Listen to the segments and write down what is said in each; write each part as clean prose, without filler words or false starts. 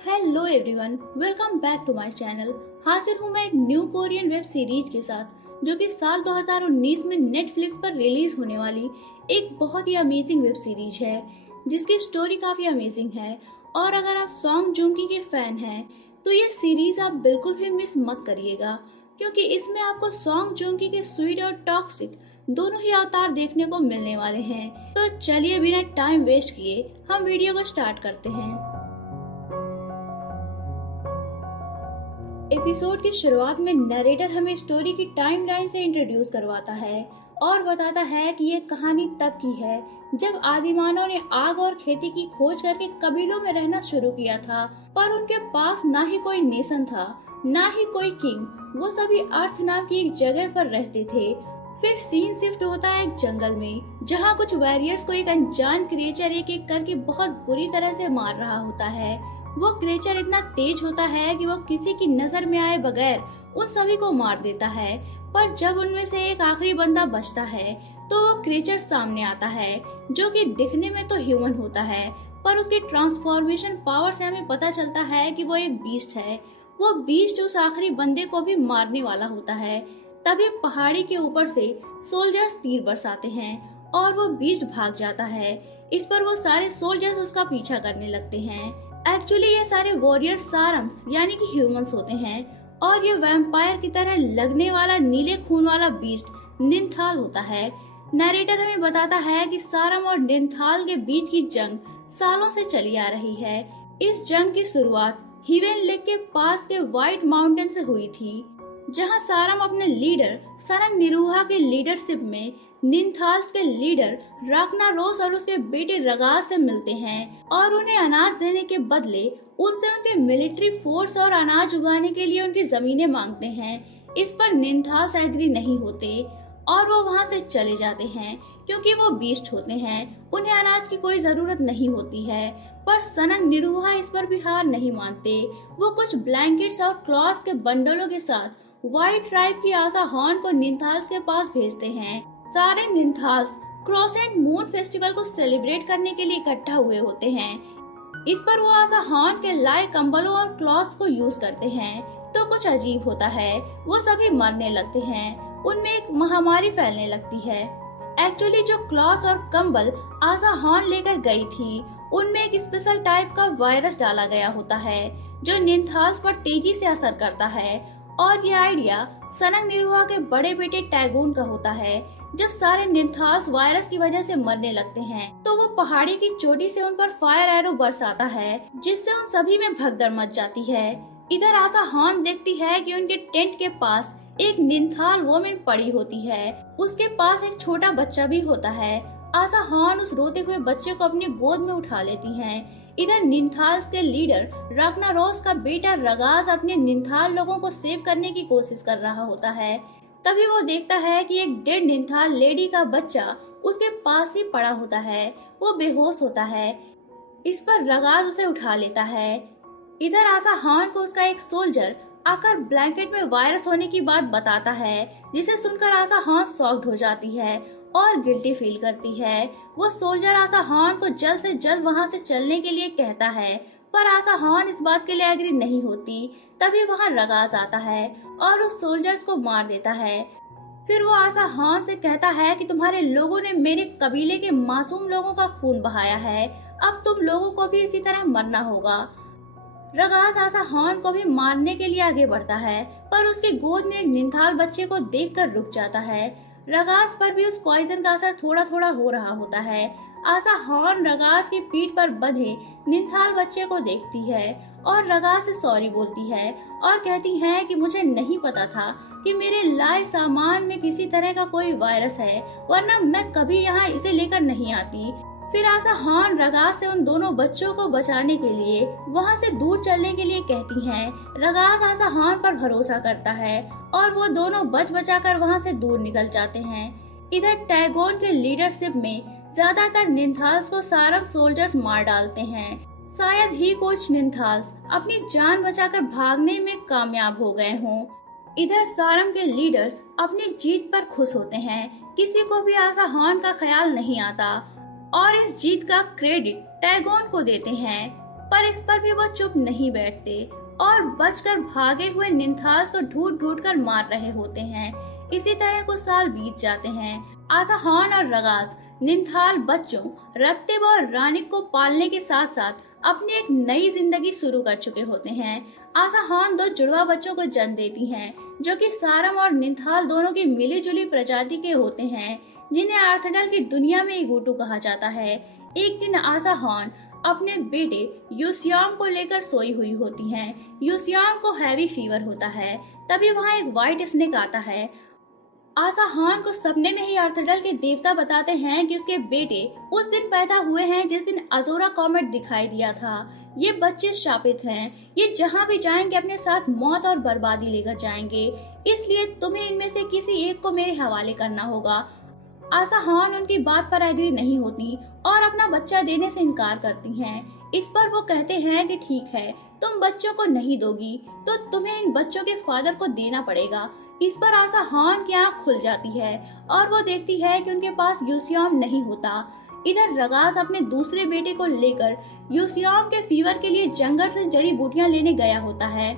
Hello everyone, welcome back to my channel. हाजिर हूँ मैं एक न्यू कोरियन वेब सीरीज के साथ जो कि साल 2019 में नेटफ्लिक्स पर रिलीज होने वाली एक बहुत ही अमेजिंग वेब सीरीज है जिसकी स्टोरी काफी अमेजिंग है। और अगर आप सॉन्ग जूंगी के फैन हैं तो ये सीरीज आप बिल्कुल भी मिस मत करिएगा, क्योंकि इसमें आपको सॉन्ग जूंगी के स्वीट और टॉक्सिक दोनों ही अवतार देखने को मिलने वाले हैं। तो चलिए बिना टाइम वेस्ट किए हम वीडियो को स्टार्ट करते हैं। एपिसोड की शुरुआत में नरेटर हमें स्टोरी की टाइमलाइन से इंट्रोड्यूस करवाता है और बताता है कि ये कहानी तब की है जब आदिमानव ने आग और खेती की खोज करके कबीलों में रहना शुरू किया था। पर उनके पास ना ही कोई नेशन था, ना ही कोई किंग। वो सभी अर्थ नाम की एक जगह पर रहते थे। फिर सीन शिफ्ट होता है एक जंगल में, जहाँ कुछ वॉरियर्स को एक अनजान क्रिएचर एक एक करके बहुत बुरी तरह से मार रहा होता है। वो क्रिएचर इतना तेज होता है कि वो किसी की नजर में आए बगैर उन सभी को मार देता है। पर जब उनमें से एक आखिरी बंदा बचता है तो वो क्रिएचर सामने आता है, जो कि दिखने में तो ह्यूमन होता है, पर उसकी ट्रांसफॉर्मेशन पावर से हमें पता चलता है कि वो एक बीस्ट है। वो बीस्ट उस आखिरी बंदे को भी मारने वाला होता है। तभी पहाड़ी के ऊपर से सोल्जर्स तीर बरसाते हैं और वो बीस्ट भाग जाता है। इस पर वो सारे सोल्जर्स उसका पीछा करने लगते हैं। एक्चुअली ये सारे वॉरियर सारम्स यानी कि ह्यूमंस होते हैं और ये वैम्पायर की तरह लगने वाला नीले खून वाला बीस्ट निंथाल होता है। नरेटर हमें बताता है कि सारम और निंथाल के बीच की जंग सालों से चली आ रही है। इस जंग की शुरुआत हिवेन लेक के पास के व्हाइट माउंटेन से हुई थी, जहां सारम अपने लीडर सरंग निरूहा के लीडरशिप में निंथाल्स के लीडर राकनारोस और उसके बेटे रगास से मिलते हैं और उन्हें अनाज देने के बदले उनसे उनके मिलिट्री फोर्स और अनाज उगाने के लिए उनकी जमीनें मांगते हैं। इस पर निंथाल्स एग्री नहीं होते और वो वहां से चले जाते हैं, क्योंकि वो बीस्ट होते हैं, उन्हें अनाज की कोई जरूरत नहीं होती है। पर सनंग निरूहा इस पर भी हार नहीं मानते। वो कुछ ब्लैंकेट्स और क्लॉथ के बंडलों के साथ व्हाइट ट्राइब की आशा हॉर्न को निंथाल्स के पास भेजते हैं। सारे निंथाल्स क्रोसेंट मून फेस्टिवल को सेलिब्रेट करने के लिए इकट्ठा हुए होते हैं। इस पर वो आशा हॉर्न के लाए कंबलों और क्लॉथ्स को यूज करते हैं। तो कुछ अजीब होता है, वो सभी मरने लगते हैं। उनमें एक महामारी फैलने लगती है। एक्चुअली जो क्लॉथ्स और कंबल आशा हॉर्न लेकर गई थी उनमें एक स्पेशल टाइप का वायरस डाला गया होता है जो निंथाल्स पर तेजी से असर करता है। और ये आइडिया सनंग निरूहा के बड़े बेटे टैगोन का होता है। जब सारे निंथाल्स वायरस की वजह से मरने लगते हैं तो वो पहाड़ी की चोटी से उन पर फायर एरो बरसाता है, जिससे उन सभी में भगदड़ मच जाती है। इधर आशा हॉर्न देखती है कि उनके टेंट के पास एक निंथाल वोमेन पड़ी होती है। उसके पास एक छोटा बच्चा भी होता है। आशा हॉर्न उस रोते हुए बच्चे को अपनी गोद में उठा लेती हैं। इधर निंथाल के लीडर राकनारोस का बेटा रगास अपने निंथाल लोगों को सेव करने की कोशिश कर रहा होता है। तभी वो देखता है कि एक डेड निंथाल लेडी का बच्चा उसके पास ही पड़ा होता है। वो बेहोश होता है। इस पर रगास उसे उठा लेता है। इधर आशा हॉर्न को उसका एक सोल्जर आकर ब्लैंकेट में वायरस होने की बात बताता है, जिसे सुनकर आशा हॉर्न शॉक्ड हो जाती है और गिल्टी फील करती है। वो सोल्जर आशा हॉर्न को जल्द से जल्द वहां से चलने के लिए कहता है, पर आशा हॉर्न इस बात के लिए एग्री नहीं होती। तभी वहां रगास आता है और उस सोल्जर्स को मार देता है। फिर वो आशा हॉर्न से कहता है कि तुम्हारे लोगों ने मेरे कबीले के मासूम लोगों का खून बहाया है, अब तुम लोगों को भी इसी तरह मरना होगा। रगास आशा हॉर्न को भी मारने के लिए आगे बढ़ता है, पर उसकी गोद में एक निंथाल बच्चे को देखकर रुक जाता है। रगास पर भी उस पॉइजन का असर थोड़ा थोड़ा हो रहा होता है। आशा हॉर्न रगास की पीठ पर बंधे निंथाल बच्चे को देखती है और रगास से सॉरी बोलती है और कहती है कि मुझे नहीं पता था कि मेरे लाए सामान में किसी तरह का कोई वायरस है, वरना मैं कभी यहाँ इसे लेकर नहीं आती। फिर आशा हॉर्न रगास से उन दोनों बच्चों को बचाने के लिए वहाँ से दूर चलने के लिए कहती हैं। रगास आशा हॉर्न पर भरोसा करता है और वो दोनों बच बचाकर वहाँ से दूर निकल जाते हैं। इधर टैगोन के लीडरशिप में ज्यादातर निंथाल्स को सारम सोल्जर्स मार डालते हैं। शायद ही कुछ निंथाल्स अपनी जान बचाकर भागने में कामयाब हो गए हों। इधर सारम के लीडर्स अपनी जीत पर खुश होते हैं। किसी को भी आशा हॉर्न का ख्याल नहीं आता और इस जीत का क्रेडिट टैगोन को देते हैं। पर इस पर भी वो चुप नहीं बैठते और बचकर भागे हुए निंथास को ढूंढ ढूंढ कर मार रहे होते हैं। इसी तरह कुछ साल बीत जाते हैं। आसाहान और रगास निंथाल बच्चों रत्तिब और रानिक को पालने के साथ साथ अपनी एक नई जिंदगी शुरू कर चुके होते हैं। आसाहान 2 जुड़वा बच्चों को जन्म देती हैं, जो कि सारम और निंथाल दोनों की मिली जुली प्रजाति के होते हैं, जिन्हें आर्थडल की दुनिया में इगूटू कहा जाता है। एक दिन आसाहान अपने बेटे यूसियाम को लेकर सोई हुई होती हैं। यूसियाम को हैवी फीवर होता है। तभी वहाँ एक व्हाइट स्नेक आता है। आसाहान को सपने में ही आर्थडल के देवता बताते हैं कि उसके बेटे उस दिन पैदा हुए हैं जिस दिन अजोरा कॉमेट दिखाई दिया था। ये बच्चे शापित हैं। ये जहाँ भी जाएंगे अपने साथ मौत और बर्बादी लेकर जाएंगे, इसलिए तुम्हें इनमें से किसी एक को मेरे हवाले करना होगा। आसाहान उनकी बात पर एग्री नहीं होती और अपना बच्चा देने से इनकार करती हैं। इस पर वो कहते हैं कि ठीक है, तुम बच्चों को नहीं दोगी तो तुम्हें इन बच्चों के फादर को देना पड़ेगा। इस पर आसाहान की आंख खुल जाती है और वो देखती है कि उनके पास यूसियाम नहीं होता। इधर रगास अपने दूसरे बेटे को लेकर यूसियाम के फीवर के लिए जंगल से जड़ी बूटियां लेने गया होता है।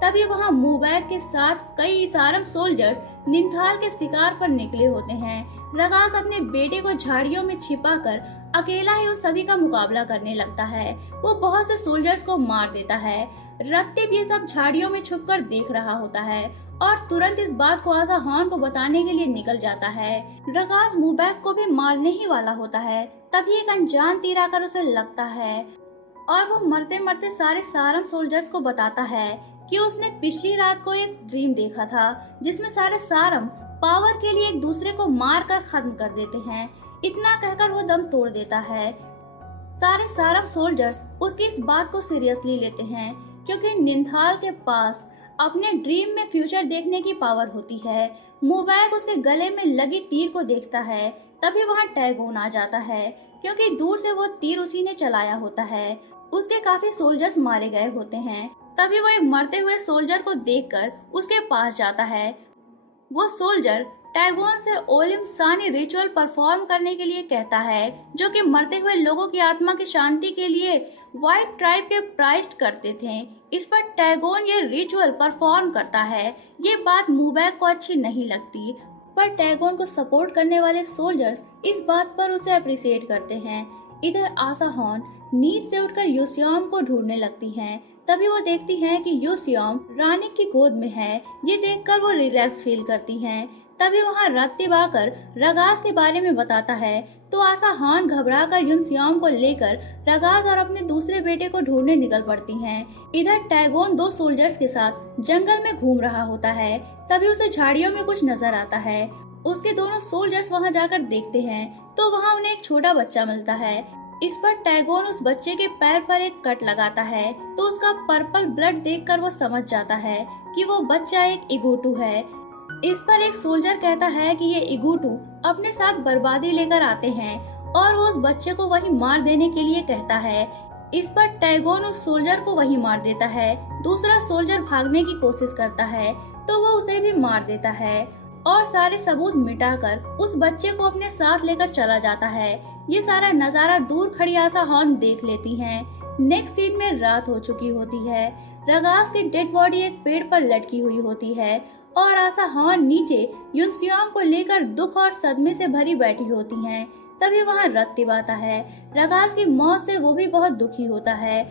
तभी वहाँ मूबैग के साथ कई सारम सोल्जर्स निंथाल के शिकार पर निकले होते हैं। रगास अपने बेटे को झाड़ियों में छिपाकर अकेला ही उन सभी का मुकाबला करने लगता है। वो बहुत से सोल्जर्स को मार देता है। रत्तिब ये सब झाड़ियों में छुपकर देख रहा होता है और तुरंत इस बात को आसाहान को बताने के लिए निकल जाता है। रगास मूबैग को भी मारने ही वाला होता है। तभी एक अनजान तीर आकर उसे लगता है और वो मरते मरते सारे सारम सोल्जर्स को बताता है कि उसने पिछली रात को एक ड्रीम देखा था जिसमें सारे सारम पावर के लिए एक दूसरे को मार कर खत्म कर देते हैं। इतना कहकर वो दम तोड़ देता है। सारे सारम सोल्जर्स उसकी इस बात को सीरियसली लेते हैं क्योंकि निंथाल के पास अपने ड्रीम में फ्यूचर देखने की पावर होती है। मूबैग उसके गले में लगी तीर को देखता है। तभी वहाँ टैगोन आ जाता है क्योंकि दूर से वो तीर उसी ने चलाया होता है। उसके काफी सोल्जर्स मारे गए होते हैं। तभी वो एक मरते हुए सोल्जर को देखकर उसके पास जाता है। वो सोल्जर टैगोन से ओलिम सानी रिचुअल परफॉर्म करने के लिए कहता है, जो कि मरते हुए लोगों की आत्मा की शांति के लिए व्हाइट ट्राइब के प्राइस्ट करते थे। इस पर टैगोन ये रिचुअल परफॉर्म करता है। ये बात मूबैग को अच्छी नहीं लगती, पर टैगोन को सपोर्ट करने वाले सोल्जर्स इस बात पर उसे अप्रिशिएट करते हैं। इधर आसाहान नींद से उठकर यूसियाम को ढूंढने लगती हैं। तभी वो देखती हैं कि यूसियाम रानी की गोद में है। ये देखकर वो रिलैक्स फील करती हैं। तभी वहाँ रत्तिब आकर रगास के बारे में बताता है तो आसाहान घबराकर यूसियाम को लेकर रगास और अपने दूसरे बेटे को ढूंढने निकल पड़ती हैं। इधर टैगोन 2 सोल्जर्स के साथ जंगल में घूम रहा होता है। तभी उसे झाड़ियों में कुछ नजर आता है। उसके दोनों सोल्जर्स वहाँ जाकर देखते हैं तो वहाँ उन्हें एक छोटा बच्चा मिलता है। इस पर टैगोन उस बच्चे के पैर पर एक कट लगाता है तो उसका पर्पल ब्लड देखकर वो समझ जाता है कि वो बच्चा एक इगूटू है। इस पर एक सोल्जर कहता है कि ये इगूटू अपने साथ बर्बादी लेकर आते हैं और वो उस बच्चे को वहीं मार देने के लिए कहता है। इस पर टैगोन उस सोल्जर को वहीं मार देता है। दूसरा सोल्जर भागने की कोशिश करता है तो वो उसे भी मार देता है और सारे सबूत मिटाकर उस बच्चे को अपने साथ लेकर चला जाता है। ये सारा नजारा दूर खड़ी आसाहान देख लेती हैं। नेक्स्ट सीन में रात हो चुकी होती है। रगास की डेड बॉडी एक पेड़ पर लटकी हुई होती है और आसाहान नीचे यूसियाम को लेकर दुख और सदमे से भरी बैठी होती हैं। तभी वहाँ रत्तिब आता है। रगास की मौत से वो भी बहुत दुखी होता है।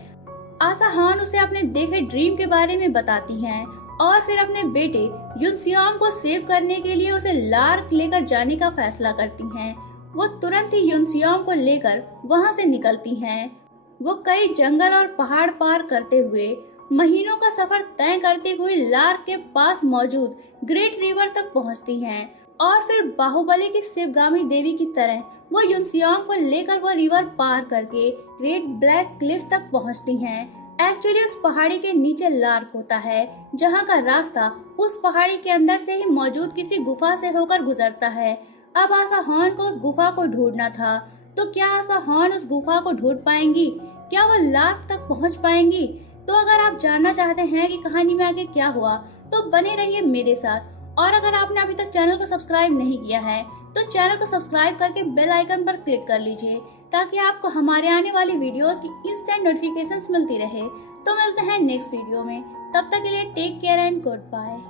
आसाहान उसे अपने देखे ड्रीम के बारे में बताती हैं और फिर अपने बेटे यूसियाम को सेव करने के लिए उसे लार्क लेकर जाने का फैसला करती हैं। वो तुरंत ही यूसियाम को लेकर वहाँ से निकलती हैं। वो कई जंगल और पहाड़ पार करते हुए महीनों का सफर तय करते हुए लार्क के पास मौजूद ग्रेट रिवर तक पहुँचती हैं और फिर बाहुबली की शिवगामी देवी की तरह वो यूसियाम को लेकर वो रिवर पार करके ग्रेट ब्लैक क्लिफ तक पहुँचती हैं। एक्चुअली उस पहाड़ी के नीचे लार्क होता है, जहाँ का रास्ता उस पहाड़ी के अंदर से ही मौजूद किसी गुफा से होकर गुजरता है। अब आसाहान को उस गुफा को ढूंढना था, तो क्या आसाहान उस गुफा को ढूंढ पाएंगी? क्या वो लार्क तक पहुंच पाएंगी? तो अगर आप जानना चाहते हैं कि कहानी में आगे क्या हुआ तो बने रहिए मेरे साथ। और अगर आपने अभी तक चैनल को सब्सक्राइब नहीं किया है तो चैनल को सब्सक्राइब करके बेल आइकन पर क्लिक कर लीजिए ताकि आपको हमारे आने वाली वीडियोस की इंस्टेंट नोटिफिकेशंस मिलती रहे। तो मिलते हैं नेक्स्ट वीडियो में, तब तक के लिए take care and good bye.